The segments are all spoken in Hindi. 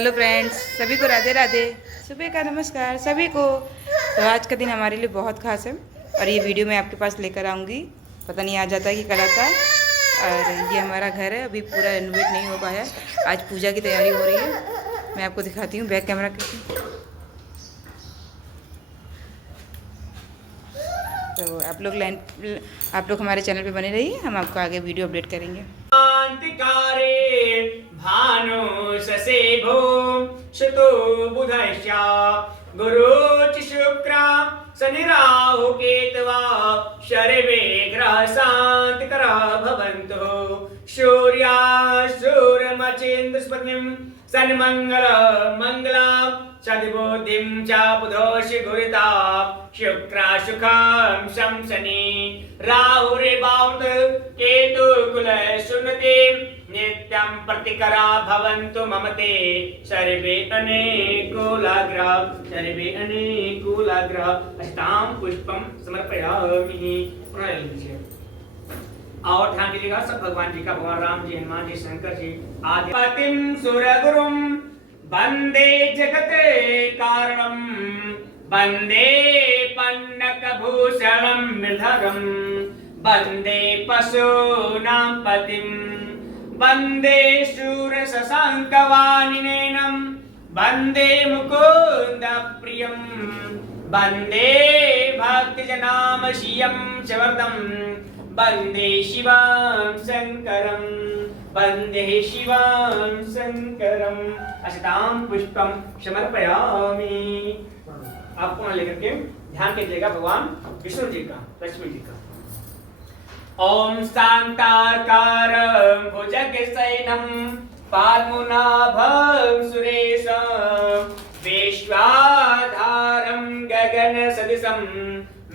हेलो फ्रेंड्स, सभी को राधे राधे। सुबह का नमस्कार सभी को। तो आज का दिन हमारे लिए बहुत खास है और ये वीडियो मैं आपके पास लेकर आऊँगी। पता नहीं आ जाता है कि कल आता है। और ये हमारा घर है, अभी पूरा रेनोवेट नहीं हो पाया है। आज पूजा की तैयारी हो रही है। मैं आपको दिखाती हूँ बैक कैमरा करके। तो आप लोग हमारे चैनल पे बने रहिए, हम आपको आगे वीडियो अपडेट करेंगे। शांतिकारे भानु ससेभो शतो बुधश्च गुरुच शुक्र शनि राहु केतवा शर्वे ग्रह शांतिकरा भवन्तु। सूर्यमचेन्द्रस्पतिं सन्मंगल मंगला सद्बुद्धिं च बुधोषि गुरुता शुक्र सुखं शंसनि राहुर्बाहुत केतु कुल सुनते नित्यं प्रतिकरा भवन्तु ममते सर्वे अनेकूलाग्रह अष्टां पुष्पं समर्पयामि। और ध्यान दीजिएगा, सब भगवान जी का, भगवान राम जी, हनुमान जी, शंकर जी आदि पतिं सुरगुरुं वंदे जगत कारणं वंदे पन्नकभूषणं मृधरं वंदे पशूनां पतिं वंदे शूरशशाङ्कवानिनेनं वंदे मुकुन्दप्रियं वंदे भक्तजनामशीयं च वरदं वंदे शिवं शंकरं वंदे शिवं शंकरं अष्टां पुष्पं समर्पयामि। आपको वहां लेकर के ध्यान कीजिएगा भगवान विष्णु जी का, लक्ष्मी जी का। ओम शांताकारं भुजगशयनं पद्मनाभं सुरेशं विश्वाधारं गगनसदृशं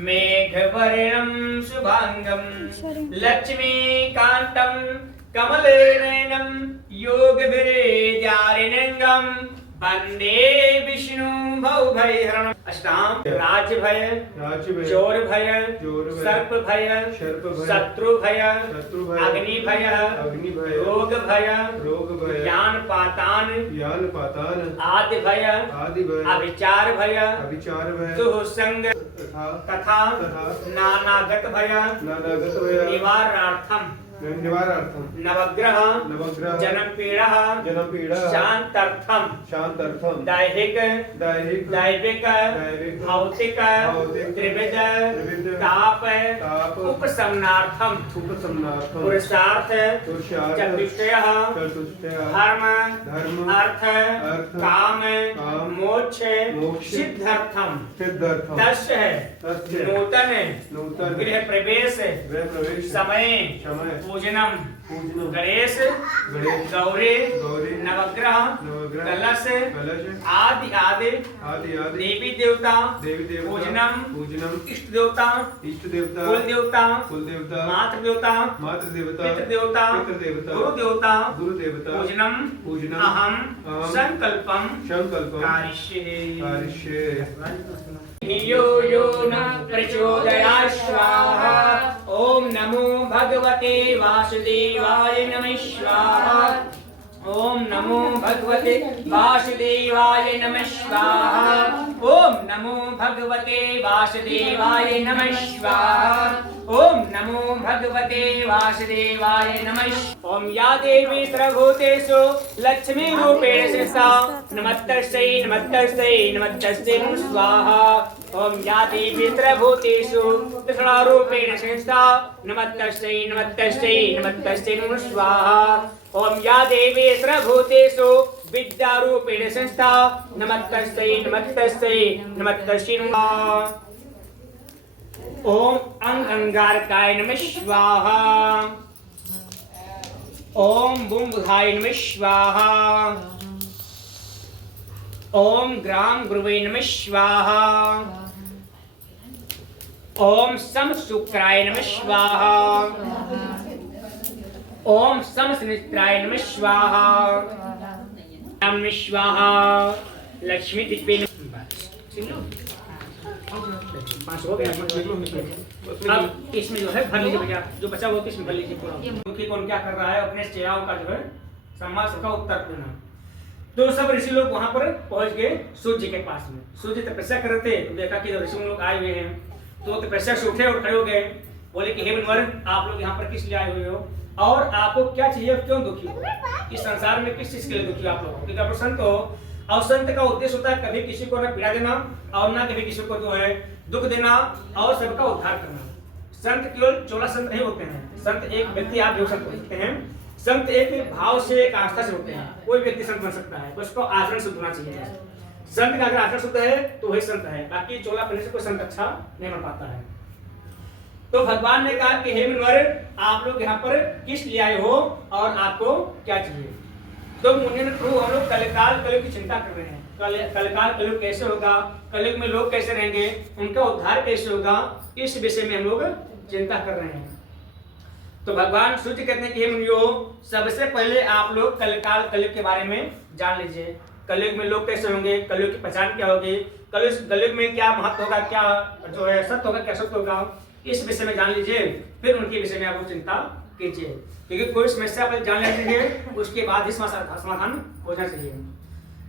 मेघवर्णं शुभांगं लक्ष्मीकान्तं कमलनयनं योगविद्यारिणीं वंदे विष्णु भवभयहरणम्। अष्टां राज्यभय चोर भय सर्प भय शत्रु भय अग्नि भय रोग भय ज्ञान पातान आदि भय अविचार भय दुःसंग तथा नानागत भय निवारणार्थम नवग्रह जन्म पीड़ा शांतार्थम दैहिक दैविक भौतिक त्रिविध ताप उपशमनार्थम पुरुषार्थ चतुष्टयः धर्म अर्थ काम मोक्ष सिद्धार्थम दश है नूतन गृह प्रवेश समय पूजनम गणेश गौरी नवग्रह कलश आदि आदि देवी देवता पूजनम इष्ट देवता कुल देवता मातृ देवता पितृ देवता गुरु देवता पूजनम अहम संकल्पम कारिष्ये। यो न प्रचोदयात् स्वाहा। ओम नमो भगवते वासुदेवाय नमः स्वाहा। ओम नमो भगवते वासुदेवाय नमः स्वाहा। ओम नमो भगवते वासुदेवाय नमः स्वाहा। ओम नमो भगवते वासुदेवाय नमः। ओम या देवी सर्वभूतेषु लक्ष्मी रूपेण स्थिता नमस्तस्यै नमस्तस्यै नमस्तस्यै स्वाहा। ओम या देवी सर्वभूतेषु त्रिगुणा रूपेण स्थिता नमस्तस्यै नमस्तस्यै नमस्तस्यै स्वाहा। ओम या देवी सर्वभूतेषु विद्या रूपेण संस्था नमस्तस्यै नमस्तस्यै नमस्तस्यै स्वाहा। ओम अंगारकाय नमः स्वाहा। ओम बुंबुधाय नमः स्वाहा। ओम ग्राम गुरुवे नमः स्वाहा। ओम सम शुक्राय नमः स्वाहा। ओम सम सुनित्राय नमः स्वाहा। नमः स्वाहा। लक्ष्मी दिव्य पाँच हो गया। अब इसमें जो है भर लीजिए भैया, जो बचा वो इसमें भर लीजिए पूरा। मुखी कौन क्या कर रहा है, अपने चेहराओं का जो है सम्मान सबका उत्तर देना। तो सब ऋषि लोग वहां पर पहुंच गए सूर्य के पास में। सूर्य तपस्या कर रहे थे तो देखा कि ऋषि लोग आए हुए हैं, तो तपस्या से उठे और खड़े हो गए। बोले कि हे मुनिवर, आप लोग यहाँ पर किस लिए आए हुए हो और आपको क्या चाहिए, क्यों दुखी हो, इस संसार में किस चीज के लिए दुखी हो आप लोग? क्योंकि आप संत हो और संत का उद्देश्य होता है कभी किसी को न पीड़ा देना और ना कभी किसी को जो है दुख देना और सबका उद्धार करना। संत केवल 14 संत नहीं होते हैं। संत एक व्यक्ति आप जो संत हो सकते हैं। संत एक भाव से, एक आस्था से होते हैं। कोई व्यक्ति संत बन सकता है, बस उसको आचरण शुद्ध होना चाहिए। संत का अगर आचरण शुद्ध है तो वही संत है, बाकी 14 पढ़ने से कोई संत अच्छा नहीं बन पाता है। तो भगवान ने कहा कि हे मुनिवर, आप लोग यहाँ पर किस लिए आए हो और आपको क्या चाहिए? तो मुनि ने प्रभु, हम लोग कलियुग की चिंता कर रहे हैं। कलियुग कैसे होगा, कलियुग में लोग कैसे रहेंगे, उनका उद्धार कैसे होगा, इस विषय में हम लोग चिंता कर रहे हैं। तो भगवान सूर्य कहते हैं कि हे मुनियो, सबसे पहले आप लोग कलियुग के बारे में जान लीजिए। कलियुग में लोग कैसे होंगे, कलियुग की पहचान क्या होगी, कलियुग में क्या महत्व होगा, क्या जो है सत्य होगा, क्या सत्य होगा, इस विषय में जान लीजिए। फिर उनके विषय में आप चिंता कीजिए, क्योंकि कोई समस्या पर जान लीजिए उसके बाद ही समाधान होना चाहिए।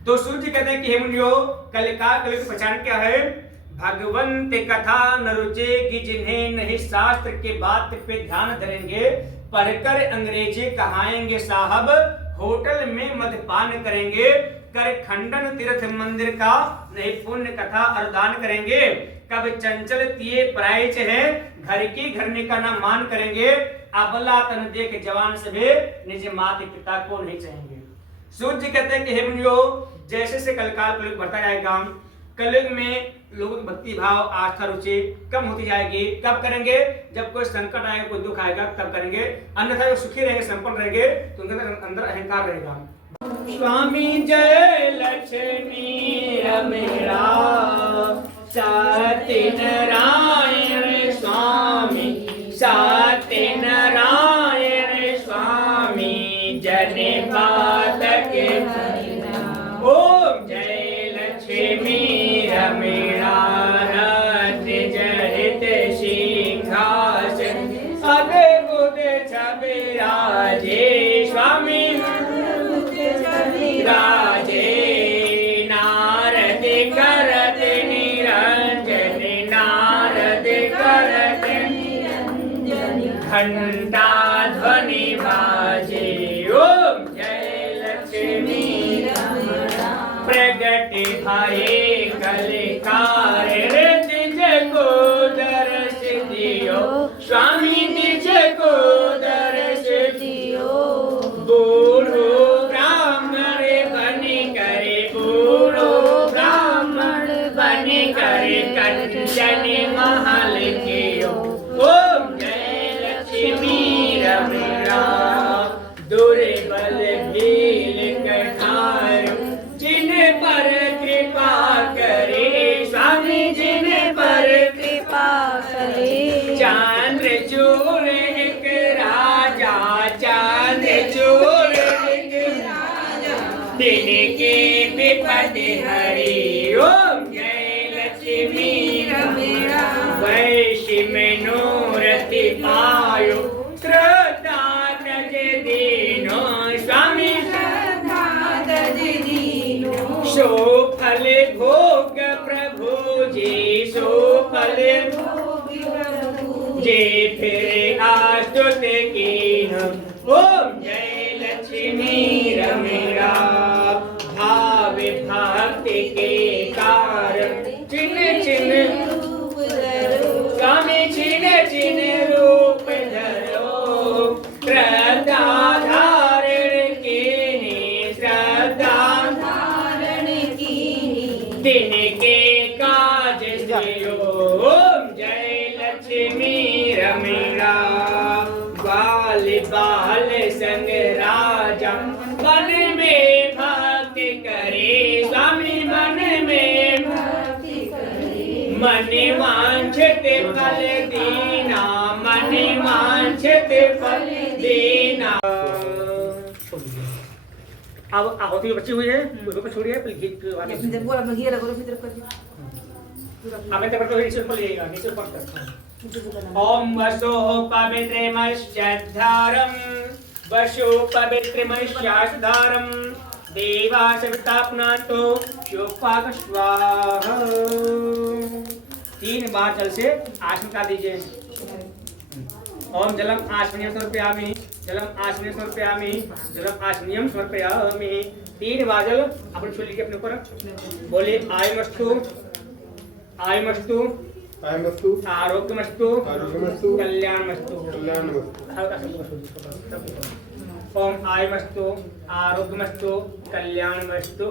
तो सूर्य कहते हैं कि हे मुनियो, कलियुग की पहचान क्या है? भगवंत कथा न रुचेगी जिन्हें नहीं शास्त्र के बात पे ध्यान धरेंगे, पढ़कर अंग्रेजी कहाएंगे साहब, होटल में मदपान करेंगे, कर खंडन तीर्थ मंदिर का नहीं पुण्य कथा अरदान करेंगे, कब चंचल तिये प्राइच है, घर की घरने का ना मान करेंगे, अबला तन देख जवान सभे निज माता पिता को नहीं चाहेंगे। सूर्य कहते हैं कि हे मुनियो, जैसे से कलियुग बढ़ता जाएगा, कलियुग में लोगों की भक्ति भाव, आस्था, रुचि कम होती जाएगी। कब करेंगे? जब कोई संकट आएगा, कोई दुख आएगा तब करेंगे, अन्यथा वो सुखी रहेंगे, संपन्न रहेंगे, तो उनके अंदर अहंकार रहेगा। स्वामी जय लक्ष्मी रमेरा सत्यनारायण स्वामी, सत्यनारायण स्वामी जन पातक ओम जय लक्ष्मी रमेरा जहित सिंहासन अद्भुत छबिराजे स्वामी राजे, नारद करत निरंजन, नारद करत घंटा ध्वनि बाजे, ओम जय लक्ष्मी प्रगट भये कलिकार, निज को दर्श दियो स्वामी, निज को दर्श दियो, बूढ़ो ब्राह्मण बने करे, बूढ़ो ब्राह्मण बने करे कंचन महल कियो, ओम जय लक्ष्मी रमणा, दुर्बल भील कठार जिन पर कृपा करे स्वामी, जिन पर कृपा करे, चांद्र चूर एक राजा, चांद्र चूर एक राजा, दिन के विपद हरि, ओम जय लक्ष्मी रमणा, वैश्य मनोरथि पायो श्रद्धा तज दीनो स्वामी, श्रद्धा तज दीनो, सो फल भोग प्रभु जी, सो फल भोग प्रभु जी, फिर आस्तुत कीन, ओम जय लक्ष्मी रमणा, भाव भक्ति के कारण चिन्ह चिन्ह रूप धरो स्वामी, चिन्ह चिन्ह रूप धरो, श्रद्धा धारण कीनी, श्रद्धा धारण कीनी, दिन के काज दियो, ओम जय लक्ष्मी रमणा, बाल बाल संग राजा, मन में भक्ति करे स्वामी, मन में भक्ति करे, मन वांछित फल दीना, मन वांछित फल दीना। अब आहुति बची हुई है, उसको छोड़िए, गीत आपने तक तो नीचे ऊपर लिएगा, नीचे ऊपर तक। ओम वसो पवित्रमश्चाधारम, वसो पवित्रमश्चाधारम, देवा सविता पुनातो शिवपाक स्वाहा। 3 बार जल से आचमन कर दीजिए। ओम जलम आचमनीयम समर्पयामि, जलम आचमनीयम समर्पयामि, जलम आचमनीयम समर्पयामि। 3 बार जल अपने छू लीजिए अपने ऊपर। बोले आयुमस्तु, आयुमस्तु, आयुमस्तु, आरोग्यमस्तु, आरोग्यमस्तु, कल्याणमस्तु, कल्याणमस्तु। हल्का सा ओम आयुमस्तु, आरोग्यमस्तु, कल्याणमस्तु।